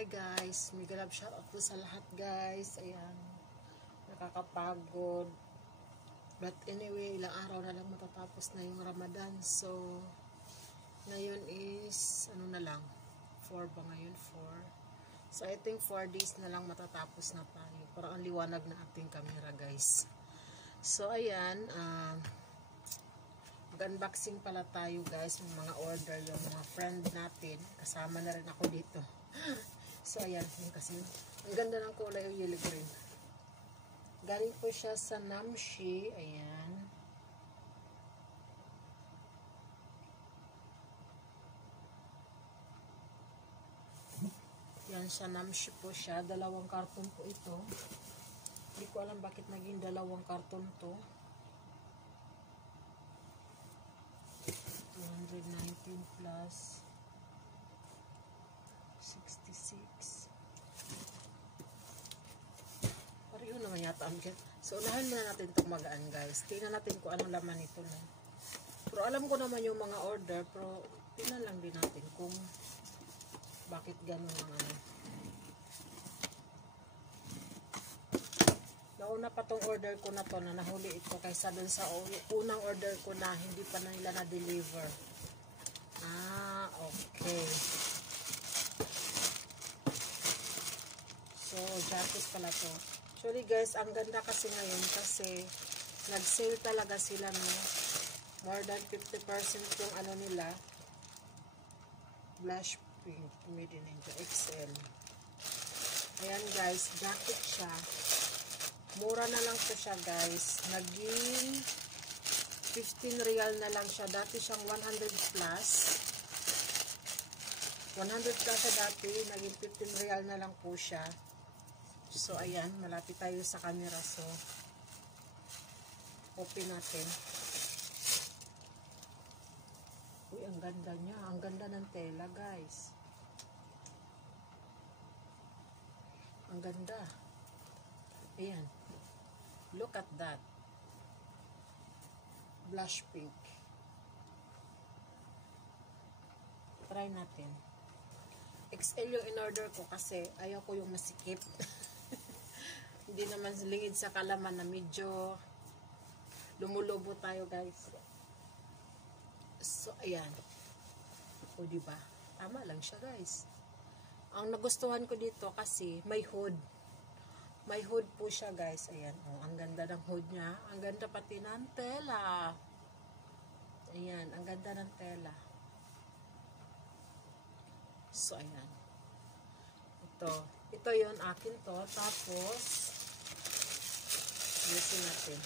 Hi guys, mega love shoutout po sa lahat guys. Ayan, nakakapagod. But anyway, ilang araw na lang matatapos na yung Ramadan. So, ngayon is, ano na lang, 4 ba ngayon? 4. So, I think 4 days na lang matatapos na tayo. Parang ang liwanag na ating camera guys. So, ayan, mag-unboxing pala tayo guys, ng mga order yung mga friend natin. Kasama na rin ako dito. So, ayan, yun kasi ang ganda ng kulay yung yellow green. Galing po siya sa Namshi. Ayan. Yan siya, Namshi po siya. 2 karton po ito. Hindi ko alam bakit naging 2 karton to. 219 plus 66. Pareho naman yata ang get. So, unahin muna natin itong magaan guys. Tingnan natin kung anong laman nito na. Pero alam ko naman yung mga order. Pero tingnan lang din natin kung bakit ganun ang ano. Nauna pa tong order ko na to na nahuli ito kaysa dun sa unang order ko na hindi pa na nila na-deliver. Ah, okay. So, jacket pala to. Actually guys, ang ganda kasi ngayon kasi nag-sale talaga sila no. More than 50% yung ano nila. Blush pink, made in India, XL. Ayan guys, jacket siya. Mura na lang po siya guys. Naging 15 real na lang siya. Dati siyang 100 plus. 100 plus siya dati. Naging 15 real na lang po siya. So, ayan. Malapit tayo sa camera. So, open natin. Uy, ang ganda niya. Ang ganda ng tela, guys. Ang ganda. Ayan. Look at that. Blush pink. Try natin. XL yung in-order ko kasi ayaw ko yung masikip. Hindi naman lingid sa kalaman na medyo lumulobo tayo guys. So, ayan. O, diba? Tama lang siya guys. Ang nagustuhan ko dito kasi may hood. May hood po siya guys. Ayan. Oh, ang ganda ng hood niya. Ang ganda pati ng tela. Ayan. Ang ganda ng tela. So, ayan. Ito. Ito yun. Akin to. Tapos, usin natin.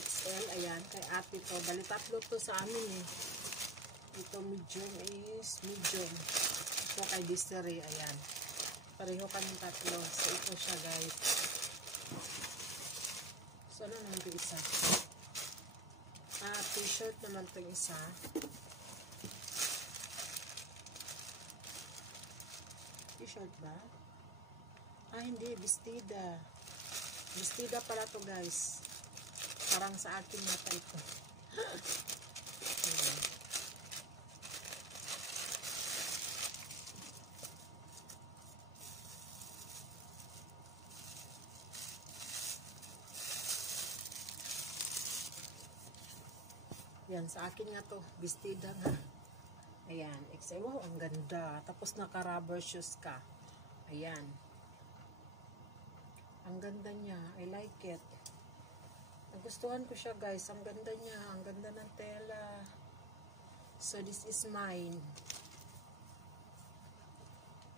XL. Ayan. Kay ate to. Bali tatlo to sa amin eh. Ito medium is medium. Ito kay Desiree, ayan. Pareho kaming tatlo. So, ito siya, guys. So, ano naman ito isa? Ah, t-shirt naman ito isa. T-shirt ba? Ah, hindi. Bestida. Bestida pala to guys. Parang sa akin yata ito. Ayan. Yan, sa akin nga to. Bestida nga. Ayan. XL. Wow, ang ganda. Tapos naka-rubber shoes ka. Ayan. Ang ganda niya. I like it. Nagustuhan ko siya guys. Ang ganda niya. Ang ganda ng tela. So, this is mine.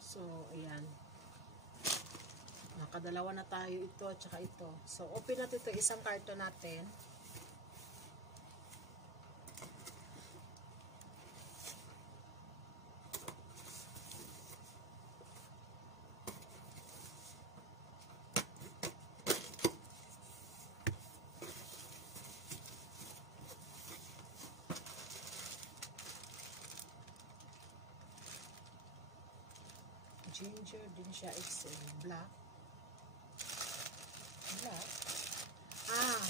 So, ayan. Nakadalawa na tayo ito at saka ito. So, open natin ito. Isang karton natin. Ginger din siya, XL. Black. Black. Ah,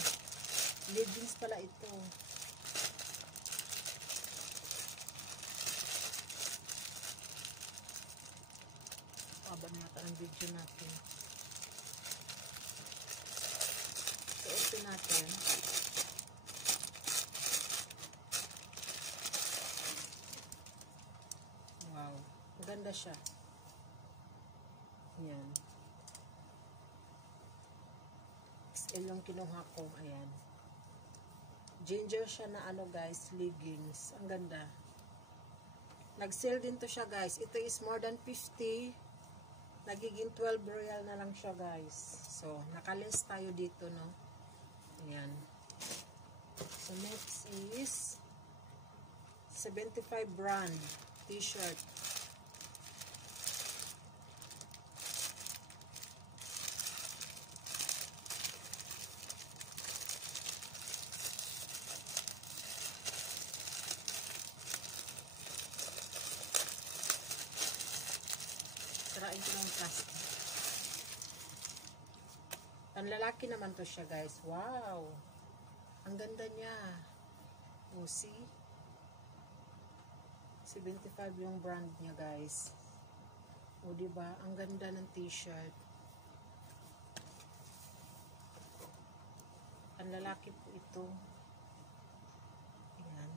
leggings pala ito. video natin. So, open natin. Wow. Maganda siya. Ayan. XL yung kinuha ko. Ayan. Ginger siya na ano guys, leggings. Ang ganda. Nag-sale din to siya guys. Ito is more than 50. Nagiging 12 royal na lang siya guys. So, nakalist tayo dito, no? Ayan. So, next is 75 brand t-shirt. Sarain ko ng plastic. Panlalaki naman to siya guys. Wow! Ang ganda niya. Oh, see? 75 yung brand niya guys. O diba? Ang ganda ng t-shirt. Panlalaki po ito. Ayan.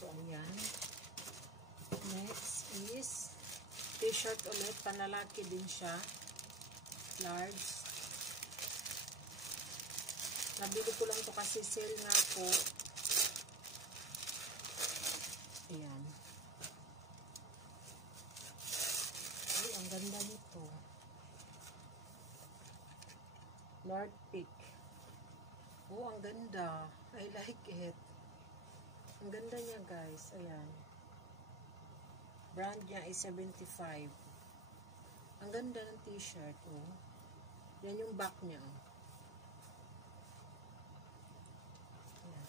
So, ayan. Next is t-shirt ulit. Panlalaki din siya. Large. Nabili ko lang to kasi sale nga po. Ayan. Ay, ang ganda nito. North Peak. Oh, ang ganda. I like it. Ang ganda niya guys. Ayan. Brand niya is 75. Ang ganda ng t-shirt. Oh. Yan yung back niya. Oh. Ayan.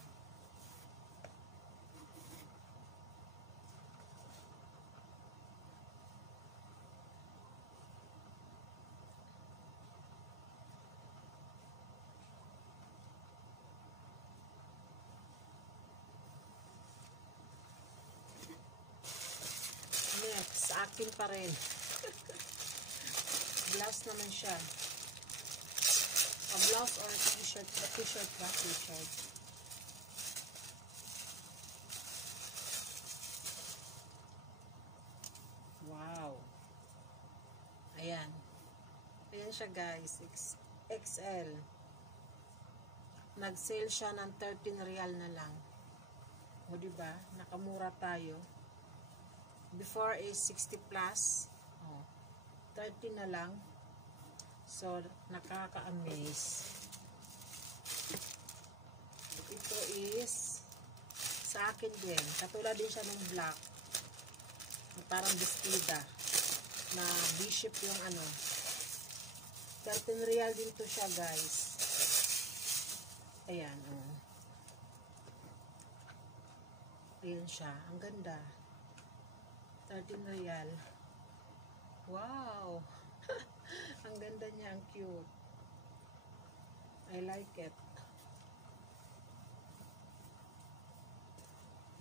Next, sa akin pa rin. Blouse naman siya. A blouse or t-shirt. A t-shirt ba? T-shirt. Wow. Ayan. Ayan siya guys. XL. Nag-sale siya ng 13 real na lang. O diba? Nakamura tayo. Before is 60 plus. Oh, 30 na lang. So, nakaka-amaze. Ito is sa akin din. Katulad din siya ng black. Parang bestida. Na bishop yung ano. 13 real din to siya guys. Ayan. Oh. Ayan siya. Ang ganda. 13 real. Wow! Ang ganda niya, ang cute. I like it.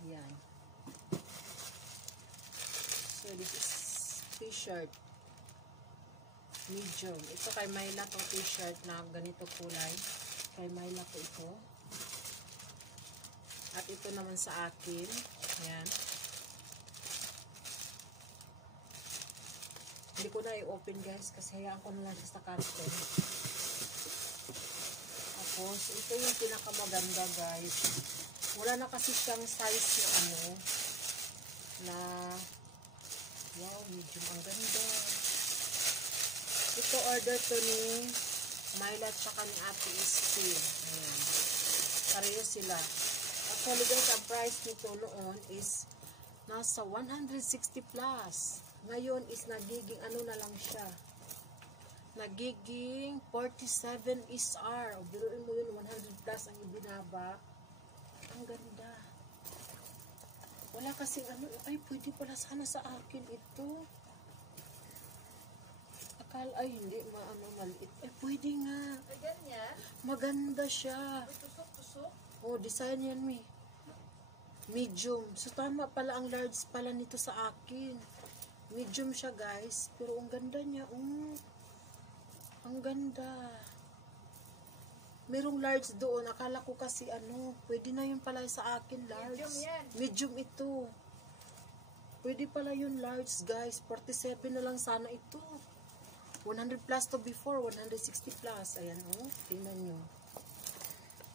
Yan. So, this is t-shirt. Medium. Ito kay Myla to t-shirt na ganito kulay. Kay Myla po ito. At ito naman sa akin. Yan. Hindi ko na i-open guys kasi hayaan ko na lang sa carton. Tapos, ito yung pinakamaganda guys. Wala na kasi siyang size yung ano na wow, medium. Ang ganda. Ito order to ni Myla at saka ni Ate Isti. Ayan. Pareho sila. Actually guys, ang price nito noon is nasa 160 plus. Ngayon is nagiging ano na lang siya. Nagiging 47 SR. O biruin mo yun, 100 plus ang ibinaba. Ang ganda. Wala kasing ano, ay pwede pala sana sa akin ito. At Ay, hindi. Maliit. Pwede nga. Ay, ganyan. Maganda siya. Tusok-tusok. Oh, design yan, mi. Medium. So, tama pala ang large pala nito sa akin. Medium siya, guys. Pero ang ganda niya. Ang ganda. Merong large doon. Akala ko kasi pwede na yun pala sa akin, large. Medium yan. Medium ito. Pwede pala yun large, guys. 47 na lang sana ito. 100 plus to before. 160 plus. Ayan, oh. Tingnan nyo.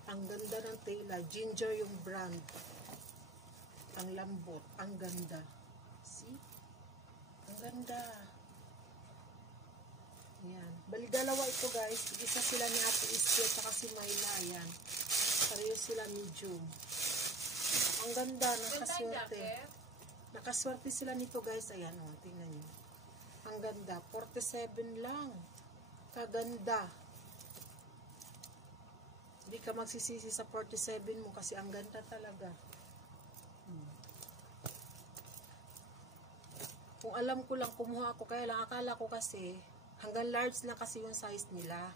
Ang ganda ng tela. Ginger yung brand. Ang lambot. Ang ganda. See? Ang ganda. Ayan. Bali dalawa ito, guys. Isa sila ni Ate Iski at saka si Myla. Ayan. Pareho sila medium. Ang ganda. Nakaswerte. Nakaswerte sila nito, guys. Ayan, oh. Tingnan nyo. Ang ganda. 47 lang. Kaganda. Hindi ka magsisisi sa 47 mo kasi ang ganda talaga. Kung alam ko lang, kumuha ako. Kaya lang, akala ko kasi, hanggang large na kasi yung size nila.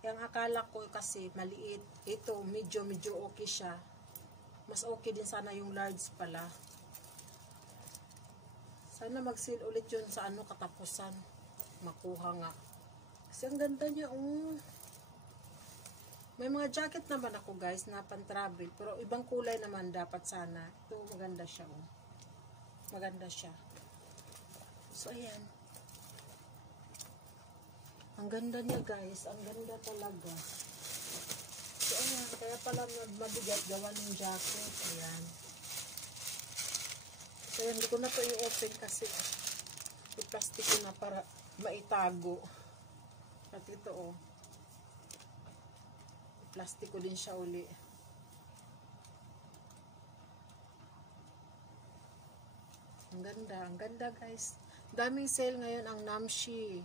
Kaya ang akala ko kasi, maliit. Ito, medyo okay siya. Mas okay din sana yung large pala. Sana mag-sale ulit yun sa katapusan. Makuha nga. Kasi ang ganda niya, May mga jacket naman ako, guys, na pan-travel. Pero ibang kulay naman dapat sana. Ito, maganda siya, Maganda siya. So, ayan. Ang ganda niya, guys. Ang ganda talaga. So, ayan. Kaya pala mabigat gawa ng jacket. Ayan. Kaya hindi ko na ito i-open kasi i-plastic ko na para maitago. At ito, i-plastic ko din siya uli. Ang ganda, guys. Daming sale ngayon ang Namshi.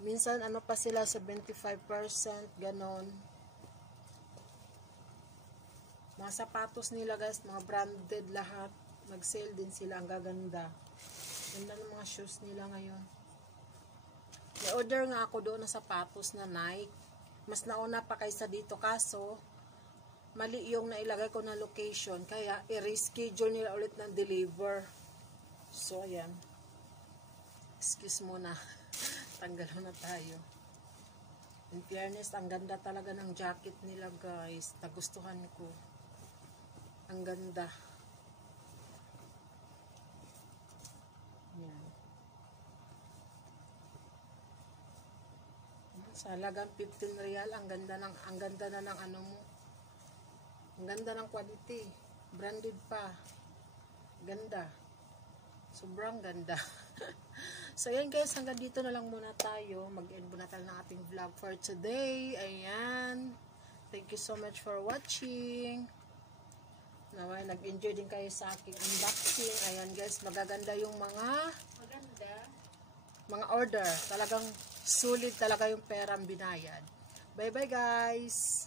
Minsan pa sila 75%, ganon. Mga sapatos nila, guys, mga branded lahat. Nag-sale din sila, ang gaganda. Ganda ng mga shoes nila ngayon. May order nga ako doon na sapatos na Nike. Mas nauna pa kaysa dito, kaso mali yung nailagay ko na location, kaya i-reschedule nila ulit ng deliver. So, ayan. Excuse muna. Tanggal na tayo. In fairness, ang ganda talaga ng jacket nila, guys. Nagustuhan ko. Ang ganda. Ayan. Sa halagang 15 real, ang ganda na ng mo. Ang ganda ng quality. Branded pa. Ganda. Sobrang ganda. So, ayan, guys. Hanggang dito na lang muna tayo. Mag-end muna tayo ng ating vlog for today. Ayan. Thank you so much for watching. Naway, nag-enjoy din kayo sa aking unboxing. Ayan, guys. Magaganda yung mga order. Talagang sulit talaga yung perang binayad. Bye-bye, guys.